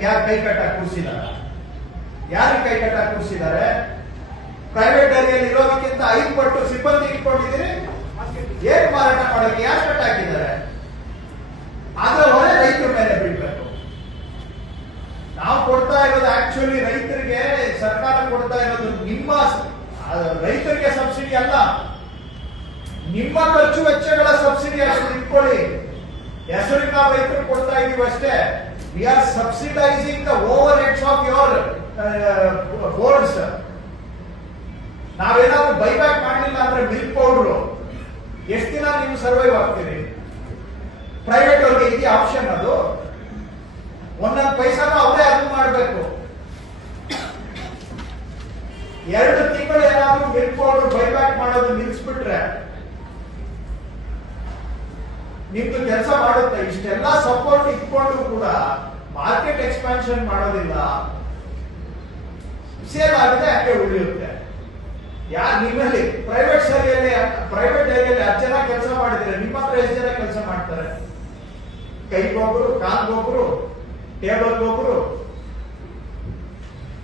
ನಿಮ್ಗೆ ಯಾರು ಕೈ ಕಟ್ಟಾಕ್ ಕೂರಿಸಿದಾರ? ಯಾರು ಕೈ ಕಟ್ಟಾಕ್ ಕೂರಿಸಿದ್ದಾರೆ? ಪ್ರೈವೇಟ್ ಡೈರಿಯಲ್ಲಿ ಇರೋದಕ್ಕಿಂತ 5 ಪಟ್ಟು ಸಿಬ್ಬಂದಿ ಇಟ್ಕೊಂಡಿದ್ದೀರಿ. ಏನ್ ಮಾರಾಟ ಮಾಡೋಕೆ ಯಾರು ಕಟ್ಟಾಕಿದ್ದಾರೆ? ಆದ್ರೆ ಹೊರೆ ರೈತರ ಮೇಲೆ ಬಿಡ್ಬೇಕು. ನಾವು ಕೊಡ್ತಾ ಇರೋದು ಆಕ್ಚುಲಿ ರೈತರಿಗೆ, ಸರ್ಕಾರ ಕೊಡ್ತಾ ಇರೋದು ನಿಮ್ಮ ರೈತರಿಗೆ ಸಬ್ಸಿಡಿ ಅಲ್ಲ, ನಿಮ್ಮ ಖರ್ಚು ವೆಚ್ಚಗಳ ಸಬ್ಸಿಡಿ ಅಷ್ಟು ಇಟ್ಕೊಳ್ಳಿ. ಹೆಸರಿಗೆ ನಾವು ರೈತರು ಕೊಡ್ತಾ ಇದೀವಿ ಅಷ್ಟೇ. We are subsidising the overheads of your boards. ನಾವೇನಾದ್ರೂ ಬೈಬ್ಯಾಕ್ ಮಾಡಲಿಲ್ಲ ಅಂದ್ರೆ ಮಿಲ್ಕ್ ಪೌಡರ್ ಎಷ್ಟು ದಿನ ನೀವು ಸರ್ವೈವ್ ಆಗ್ತೀರಿ? ಪ್ರೈವೇಟ್ ಅವ್ರಿಗೆ ಇದೆಯಾ ಆಪ್ಷನ್? ಅದು ಒಂದೊಂದು ಪೈಸಾನು ಅವರೇ ಅದು ಮಾಡಬೇಕು. 2 ತಿಂಗಳು ಏನಾದ್ರೂ ಮಿಲ್ಕ್ ಪೌಡರ್ ಬೈಬ್ಯಾಕ್ ಮಾಡೋದು ನಿಲ್ಲಿಸ್ಬಿಟ್ರೆ ನಿಮ್ದು ಕೆಲಸ ಮಾಡುತ್ತೆ. ಇಷ್ಟೆಲ್ಲ ಸಪೋರ್ಟ್ ಇಟ್ಕೊಂಡು ಕೂಡ ಮಾರ್ಕೆಟ್ ಎಕ್ಸ್ಪಾನ್ಷನ್ ಮಾಡೋದಿಲ್ಲ. ಸೇಲ್ ಆಗಿದೆ ಹಂಗೆ ಉಳಿಯುತ್ತೆ. ನಿಮ್ಮಲ್ಲಿ ಪ್ರೈವೇಟ್ ಡೈರಿಯಲ್ಲಿ 10 ಜನ ಕೆಲಸ ಮಾಡಿದ್ರೆ ನಿಮ್ಮ ಹತ್ರ ಎಷ್ಟು ಜನ ಕೆಲಸ ಮಾಡ್ತಾರೆ? ಕೈಗೊಬ್ರು, ಕಾಲ್ಗೊಬ್ರು, ಟೇಬಲ್ಗೊಬ್ರು,